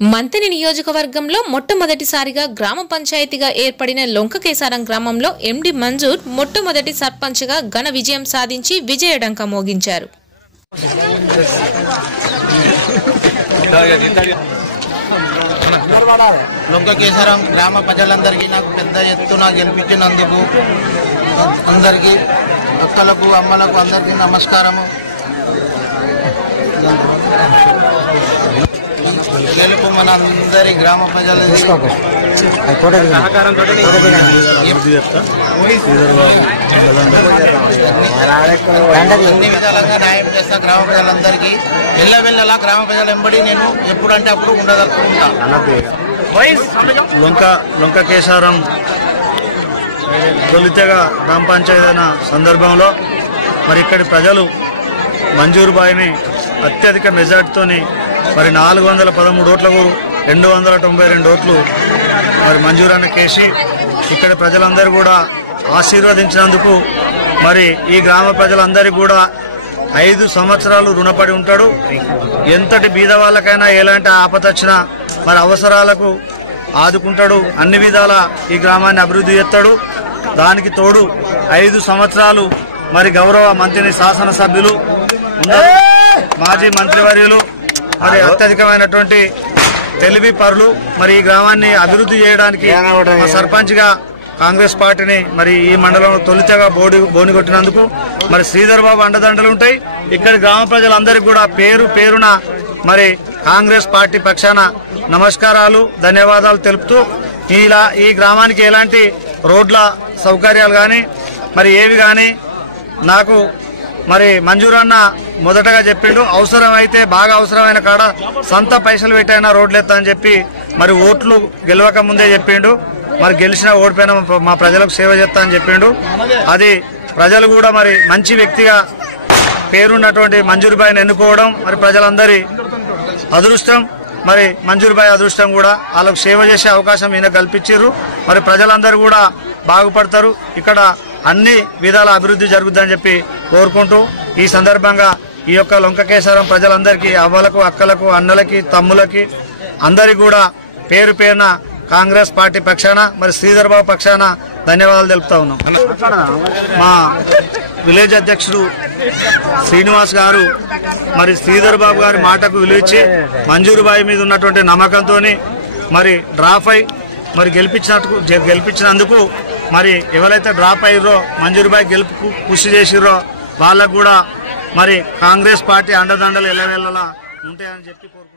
మంతెని నియోజకవర్గంలో మొట్టమొదటిసారిగా గ్రామ పంచాయతీగా ఏర్పడిన లొంకకేసారం గ్రామంలో ఎండి మంజూర్ మొట్టమొదటి సర్పంచ్గా ఘన విజయం సాధించి విజయడంక మోగించారు. లొంకకేసారం గ్రామ ప్రజలందరికీ నాకు పెద్ద ఎత్తున గెలిపించినందుకు అందరికీ అక్కలకు అమ్మలకు అందరికీ నమస్కారము. గెలుపు మన అందరి గ్రామ ప్రజల అన్ని విధాలుగా న్యాయం చేస్తా. గ్రామ ప్రజలందరికీ వెళ్ళలా గ్రామ ప్రజలు వెంబడి నేను ఎప్పుడంటే అప్పుడు ఉండదలుచుకుంటా. లొంకకేసారం తొలితగా గ్రామ పంచాయతీ అయిన సందర్భంలో మరి ఇక్కడి ప్రజలు మంజూర్ బాయిని అత్యధిక మెజార్టీతోని మరి 413 ఓట్లకు 292 ఓట్లు మరి మంజూరన్న కేసి ఇక్కడ ప్రజలందరూ కూడా ఆశీర్వదించినందుకు మరి ఈ గ్రామ ప్రజలందరికీ కూడా 5 సంవత్సరాలు రుణపడి ఉంటాడు. ఎంతటి బీద వాళ్ళకైనా ఎలాంటి ఆపద వచ్చినా మరి అవసరాలకు ఆదుకుంటాడు. అన్ని విధాల ఈ గ్రామాన్ని అభివృద్ధి చేస్తాడు. దానికి తోడు 5 సంవత్సరాలు మరి గౌరవ మంత్రి శాసనసభ్యులు మాజీ మంత్రివర్యులు మరి అత్యధికమైనటువంటి తెలివి పరులు మరి ఈ గ్రామాన్ని అభివృద్ధి చేయడానికి సర్పంచ్గా కాంగ్రెస్ పార్టీని మరి ఈ మండలంలో తొలితగా బోనిగొట్టినందుకు మరి శ్రీధర్ బాబు అండదండలు ఉంటాయి. ఇక్కడి గ్రామ ప్రజలందరికీ కూడా పేరున మరి కాంగ్రెస్ పార్టీ పక్షాన నమస్కారాలు ధన్యవాదాలు తెలుపుతూ ఈ గ్రామానికి ఎలాంటి రోడ్ల సౌకర్యాలు కానీ మరి ఏవి కానీ నాకు మరి మంజూరన్న మొదటగా చెప్పిండు. అవసరమైతే బాగా అవసరమైన కాడ సొంత పైసలు పెట్టైనా రోడ్లు ఎత్తా అని చెప్పి మరి ఓట్లు గెలవక ముందే చెప్పిండు. మరి గెలిచిన ఓడిపోయిన మా ప్రజలకు సేవ చేస్తా అని చెప్పిండు. అది ప్రజలు కూడా మరి మంచి వ్యక్తిగా పేరున్నటువంటి మంజూర్ బాయిని ఎన్నుకోవడం మరి ప్రజలందరి అదృష్టం. మరి మంజూర్ బాయ్ అదృష్టం కూడా వాళ్ళకు సేవ చేసే అవకాశం ఈయన కల్పించారు. మరి ప్రజలందరూ కూడా బాగుపడతారు. ఇక్కడ అన్ని విధాల అభివృద్ధి జరుగుతుందని చెప్పి కోరుకుంటూ ఈ సందర్భంగా ఈ యొక్క లొంకకేసారం ప్రజలందరికీ అవ్వలకు అక్కలకు అన్నలకి తమ్ములకి అందరికీ కూడా పేరున కాంగ్రెస్ పార్టీ పక్షాన మరి శ్రీధర్ బాబు పక్షాన ధన్యవాదాలు తెలుపుతా ఉన్నాం. మా విలేజ్ అధ్యక్షుడు శ్రీనివాస్ గారు మరి శ్రీధర్ బాబు గారి మాటకు విలువించి మంజూరు బాయి మీద ఉన్నటువంటి నమ్మకంతో మరి డ్రాప్ అయి మరి గెలిపించినందుకు మరి ఎవరైతే డ్రాప్ అయ్యారో మంజూరు బాయి గెలుపుకు కృషి చేసిరో వాళ్ళకు కూడా మరి కాంగ్రెస్ పార్టీ అండదండలు ఎల్లవేళలా ఉంటాయని చెప్పి కోరుకుంటున్నాను.